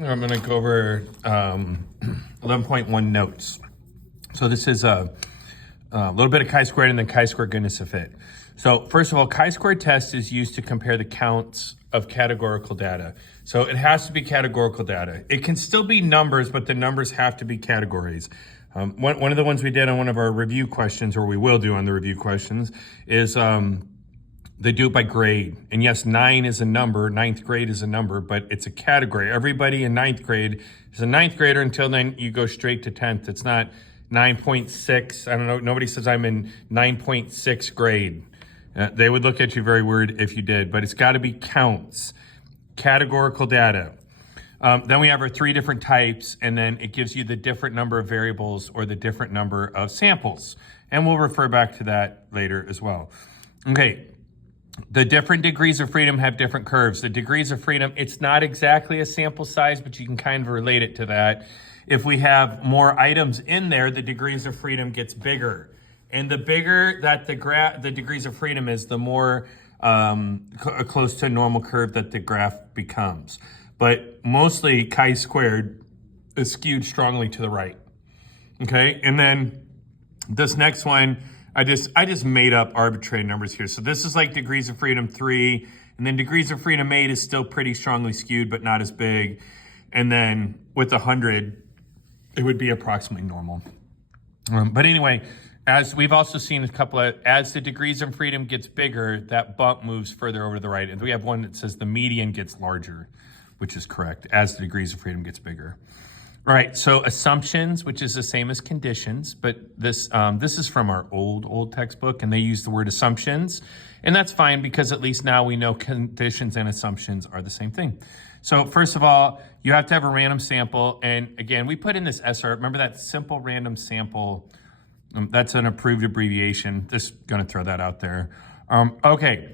I'm going to go over 11.1 notes. So this is a little bit of chi-squared and then chi-square goodness of fit. So first of all, chi-square test is used to compare the counts of categorical data. So it has to be categorical data. It can still be numbers, but the numbers have to be categories. One of the ones we did on one of our review questions, or we will do on the review questions, is they do it by grade. And yes, 9 is a number, ninth grade is a number, but it's a category. Everybody in ninth grade is a ninth grader until then you go straight to 10th. It's not 9.6. I don't know. Nobody says I'm in 9.6 grade. They would look at you very weird if you did, but it's got to be counts, categorical data. Then we have our 3 different types, and then it gives you the different number of variables or the different number of samples. And we'll refer back to that later as well. Okay. The different degrees of freedom have different curves. The degrees of freedom, it's not exactly a sample size, but you can kind of relate it to that. If we have more items in there, the degrees of freedom gets bigger. And the bigger that the degrees of freedom is, the more close to a normal curve that the graph becomes. But mostly chi-squared is skewed strongly to the right. Okay, and then this next one, I just made up arbitrary numbers here. So this is like degrees of freedom 3, and then degrees of freedom 8 is still pretty strongly skewed, but not as big. And then with 100, it would be approximately normal. But anyway, as we've also seen a couple of, as the degrees of freedom gets bigger, that bump moves further over to the right. And we have one that says the median gets larger, which is correct, as the degrees of freedom gets bigger. All right, so assumptions, which is the same as conditions, but this is from our old textbook, and they use the word assumptions, and that's fine because at least now we know conditions and assumptions are the same thing. So first of all, you have to have a random sample, and again, we put in this SR. Remember that simple random sample? That's an approved abbreviation. Just going to throw that out there. Okay,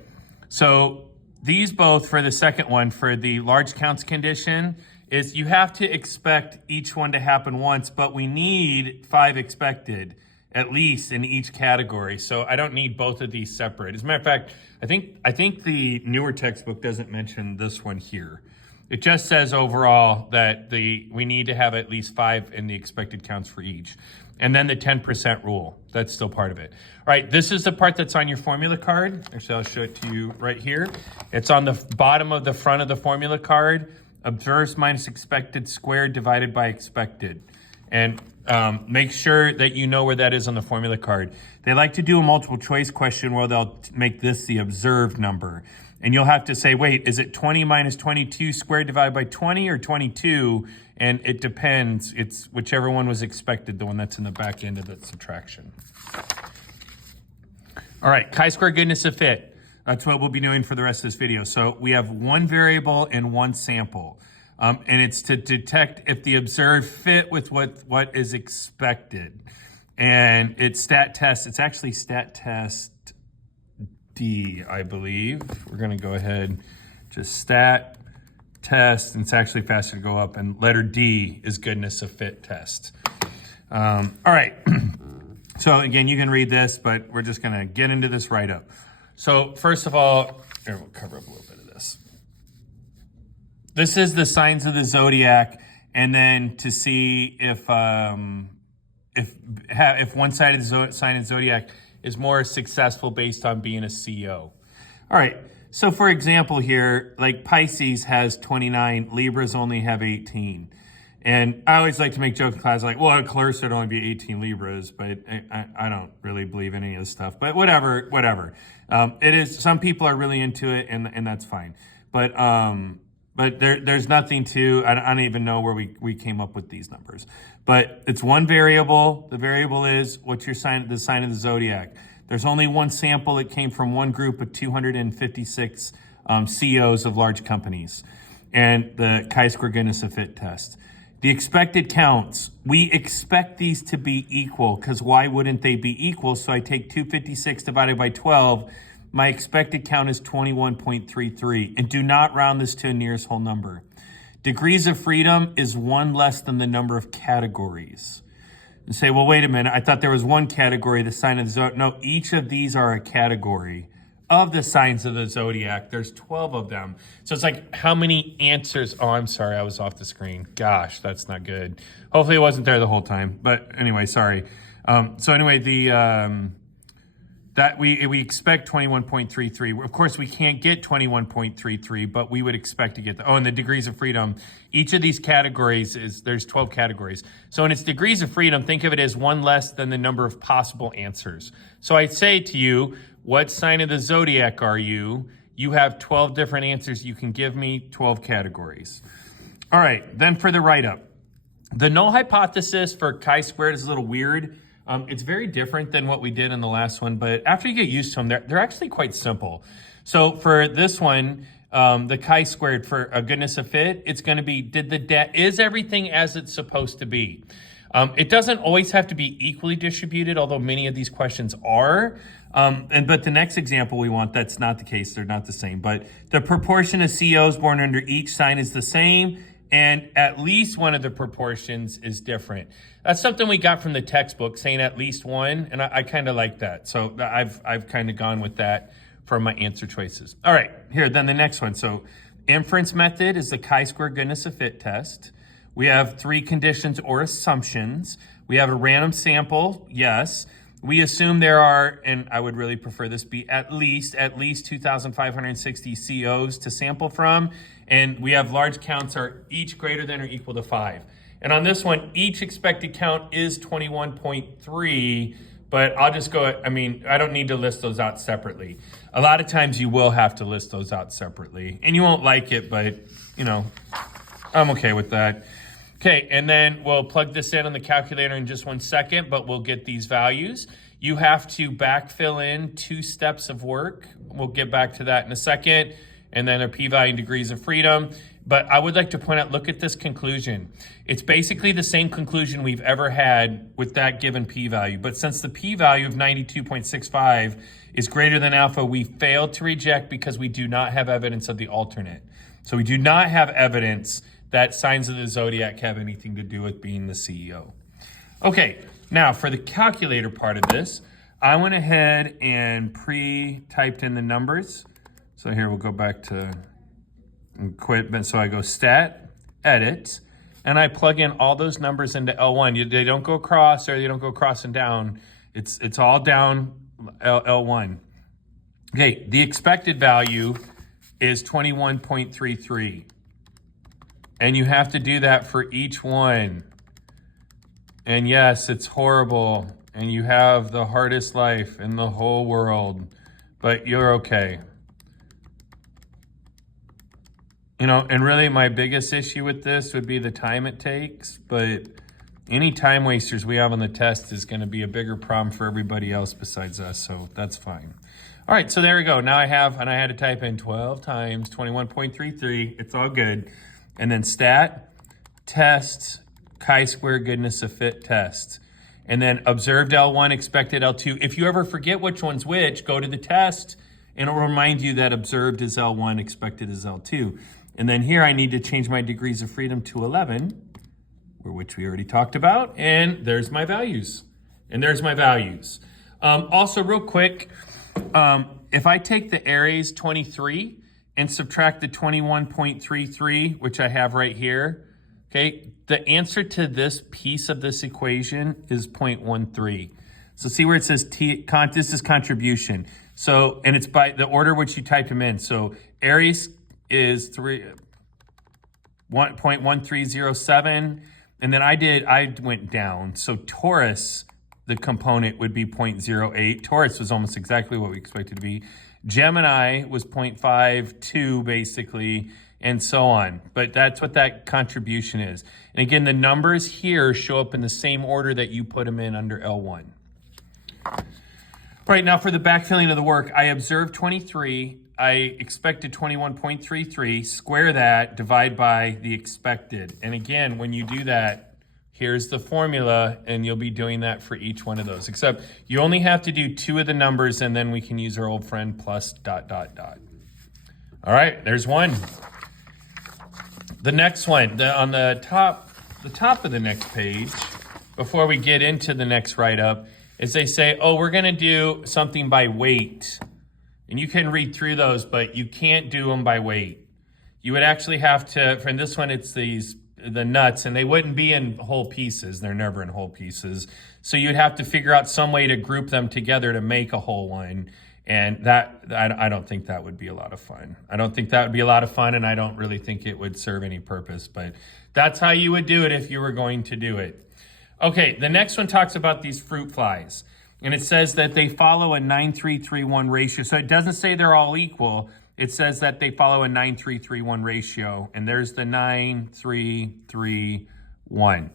so these both for the second one, for the large counts condition, is you have to expect each one to happen once, but we need 5 expected, at least in each category. So I don't need both of these separate. As a matter of fact, I think the newer textbook doesn't mention this one here. It just says overall that we need to have at least 5 in the expected counts for each. And then the 10% rule, that's still part of it. All right, this is the part that's on your formula card. Actually, I'll show it to you right here. It's on the bottom of the front of the formula card. Observed minus expected squared divided by expected. And make sure that you know where that is on the formula card. They like to do a multiple choice question where they'll make this the observed number. And you'll have to say, wait, is it 20 minus 22 squared divided by 20 or 22? And it depends. It's whichever one was expected, the one that's in the back end of the subtraction. All right, chi-square goodness of fit. That's what we'll be doing for the rest of this video. So we have 1 variable and 1 sample. And it's to detect if the observed fit with what is expected. And it's stat test. It's actually stat test D, I believe. We're going to go ahead, just stat test. And it's actually faster to go up. And letter D is goodness of fit test. All right. So again, you can read this, but we're just going to get into this right up. So first of all, here, we'll cover up a little bit of this. This is the signs of the zodiac, and then to see if one side of the sign of the zodiac is more successful based on being a CEO. All right, so for example here, like Pisces has 29, Libras only have 18. And I always like to make jokes in class like, well, Clarissa would only be 18 Libras, but I don't really believe in any of this stuff. But whatever. It is, some people are really into it, and that's fine. But there's nothing to, I don't even know where we came up with these numbers. But it's 1 variable. The variable is what's your sign, the sign of the zodiac. There's only 1 sample. It came from 1 group of 256 CEOs of large companies. And the chi-square goodness of fit test. The expected counts, we expect these to be equal, because why wouldn't they be equal? So I take 256 divided by 12. My expected count is 21.33. And do not round this to a nearest whole number. Degrees of freedom is 1 less than the number of categories. And say, well, wait a minute. I thought there was 1 category, the sign of the zodiac. No, each of these are a category of the signs of the zodiac. There's 12 of them. So it's like how many answers? Oh, I'm sorry, I was off the screen. Gosh, that's not good. Hopefully it wasn't there the whole time. But anyway, sorry. So anyway, that we expect 21.33. Of course, we can't get 21.33, but we would expect to get that. Oh, and the degrees of freedom. Each of these categories there's 12 categories. So in its degrees of freedom, think of it as one less than the number of possible answers. So I'd say to you, what sign of the zodiac are you? You have 12 different answers. You can give me 12 categories. All right, then for the write-up. The null hypothesis for chi-squared is a little weird. It's very different than what we did in the last one, but after you get used to them, they're actually quite simple. So for this one, the chi-squared for a goodness of fit, it's going to be, is everything as it's supposed to be? It doesn't always have to be equally distributed, although many of these questions are. But the next example we want, that's not the case. They're not the same. But the proportion of COs born under each sign is the same, and at least one of the proportions is different. That's something we got from the textbook, saying at least one, and I kind of like that. So I've kind of gone with that for my answer choices. All right, here, then the next one. So inference method is the chi-square goodness of fit test. We have 3 conditions or assumptions. We have a random sample, yes. We assume there are, and I would really prefer this be at least 2,560 COs to sample from, and we have large counts are each greater than or equal to 5. And on this one, each expected count is 21.3, but I'll just go, I don't need to list those out separately. A lot of times you will have to list those out separately, and you won't like it, but I'm okay with that. Okay, and then we'll plug this in on the calculator in just 1 second, but we'll get these values. You have to backfill in 2 steps of work. We'll get back to that in a second, and then a p-value and degrees of freedom. But I would like to point out, look at this conclusion. It's basically the same conclusion we've ever had with that given p-value. But since the p-value of 92.65 is greater than alpha, we failed to reject because we do not have evidence of the alternate. So we do not have evidence that signs of the zodiac have anything to do with being the CEO. Okay, now for the calculator part of this, I went ahead and pre-typed in the numbers. So here we'll go back to equipment. So I go stat, edit, and I plug in all those numbers into L1. They don't go across, or they don't go across and down. It's all down L1. Okay, the expected value is 21.33. And you have to do that for each one. And yes, it's horrible. And you have the hardest life in the whole world. But you're okay. And really my biggest issue with this would be the time it takes. But any time wasters we have on the test is going to be a bigger problem for everybody else besides us. So that's fine. All right, so there we go. Now I had to type in 12 times 21.33. It's all good. And then stat, test, chi-square goodness of fit test. And then observed L1, expected L2. If you ever forget which one's which, go to the test, and it'll remind you that observed is L1, expected is L2. And then here I need to change my degrees of freedom to 11, which we already talked about. And there's my values. Also, real quick, if I take the Aries 23 and subtract the 21.33, which I have right here, okay, the answer to this piece of this equation is 0.13. So see where it says this is contribution. So, and it's by the order which you typed them in. So Aries is 1.1307, and then I went down. So Taurus, the component would be 0.08. Taurus was almost exactly what we expected to be. Gemini was 0.52 basically, and so on. But that's what that contribution is. And again, the numbers here show up in the same order that you put them in under L1. Right, now for the backfilling of the work, I observed 23. I expected 21.33. Square that, divide by the expected. And again, when you do that, here's the formula, and you'll be doing that for each one of those. Except you only have to do 2 of the numbers, and then we can use our old friend plus ... All right, there's one. The next one, on the top of the next page, before we get into the next write-up, is they say, oh, we're going to do something by weight. And you can read through those, but you can't do them by weight. You would actually have to, for this one, it's the nuts, and they wouldn't be in whole pieces. They're never in whole pieces. So you'd have to figure out some way to group them together to make a whole one. And that, I don't think that would be a lot of fun. I don't think that would be a lot of fun, and I don't really think it would serve any purpose. But that's how you would do it if you were going to do it. Okay, the next one talks about these fruit flies. And it says that they follow a 9-3-3-1 ratio. So it doesn't say they're all equal. It says that they follow a 9-3-3-1 ratio. And there's the 9-3-3-1.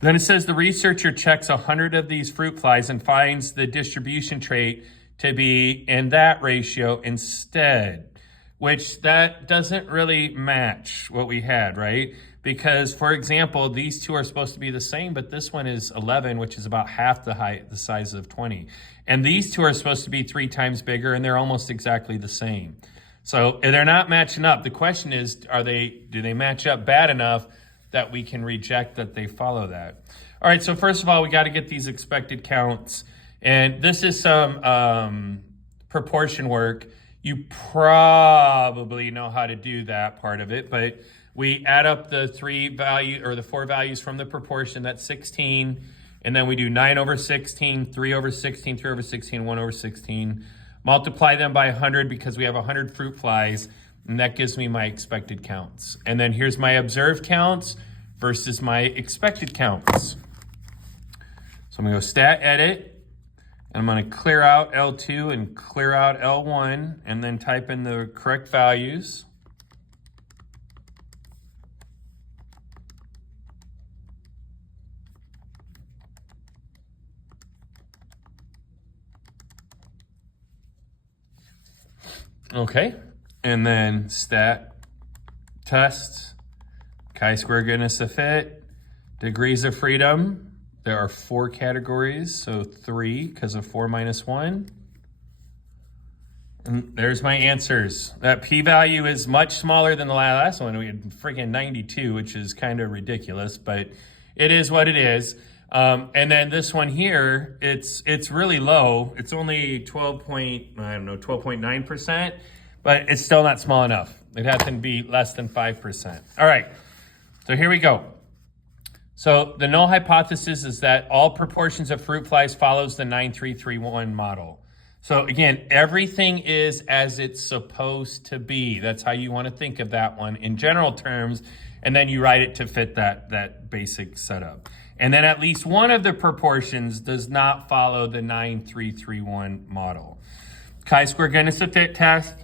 Then it says the researcher checks 100 of these fruit flies and finds the distribution trait to be in that ratio instead, which that doesn't really match what we had, right? Because, for example, these two are supposed to be the same, but this one is 11, which is about half the size of 20. And these two are supposed to be 3 times bigger, and they're almost exactly the same. So they're not matching up. The question is, do they match up bad enough that we can reject that they follow that? All right, so first of all, we got to get these expected counts. And this is some proportion work. You probably know how to do that part of it, but we add up the 4 values from the proportion, that's 16, and then we do 9 over 16, 3 over 16, 3 over 16, 1 over 16. Multiply them by 100 because we have 100 fruit flies, and that gives me my expected counts. And then here's my observed counts versus my expected counts. So I'm gonna go stat edit, and I'm gonna clear out L2 and clear out L1, and then type in the correct values. Okay, and then stat, test, chi-square goodness of fit, degrees of freedom. There are 4 categories, so 3 because of 4 minus 1. And there's my answers. That p-value is much smaller than the last one. We had freaking 92, which is kind of ridiculous, but it is what it is. And then this one here, it's really low. It's only 12.9%, but it's still not small enough. It has to be less than 5%. All right, so here we go. So the null hypothesis is that all proportions of fruit flies follows the 9-3-3-1 model. So again, everything is as it's supposed to be. That's how you want to think of that one in general terms, and then you write it to fit that basic setup. And then at least one of the proportions does not follow the 9-3-3-1 model. Chi-square goodness of fit test.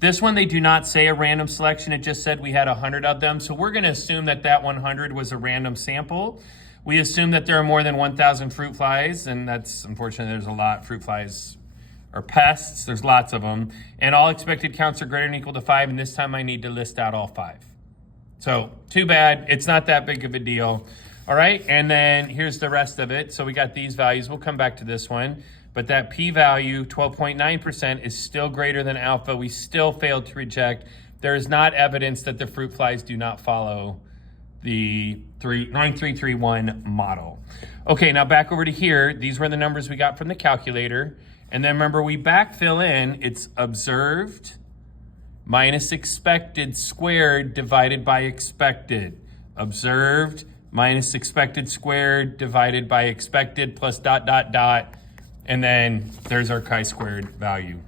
This one, they do not say a random selection. It just said we had 100 of them. So we're going to assume that 100 was a random sample. We assume that there are more than 1,000 fruit flies, and that's, unfortunately, there's a lot. Fruit flies are pests. There's lots of them. And all expected counts are greater than or equal to 5, and this time I need to list out all 5. So too bad. It's not that big of a deal. All right, and then here's the rest of it. So we got these values. We'll come back to this one. But that p-value, 12.9%, is still greater than alpha. We still failed to reject. There is not evidence that the fruit flies do not follow the 9-3-3-1 model. Okay, now back over to here. These were the numbers we got from the calculator. And then remember, we backfill in. It's observed minus expected squared divided by expected. Observed minus expected squared divided by expected plus ... And then there's our chi-squared value.